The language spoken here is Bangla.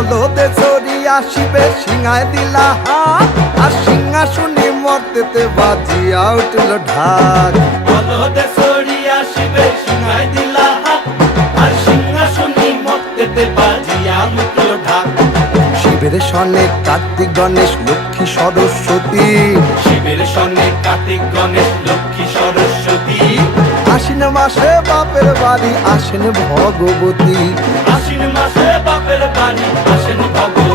বলদে চড়ি আসিবে সিংহায় দিলা হাত আর সিংহাসনে মর্তেতে বাজিয়া উঠল ঢাক বলদে চড়ি আসিবে সিংহায় দিলা হাত আর সিংহাসনে মর্তেতে বাজিয়া উঠল ঢাক শিবের সনে কার্তিক গণেশ লক্ষ্মী সরস্বতী শিবের সনে কার্তিক গণেশ লক্ষ্মী সরস্বতী আশ্বিন মাসে বাপের বাড়ি আসেন ভগবতী আশ্বিন মাসে বাপের বাড়ি আসেন ভগবতী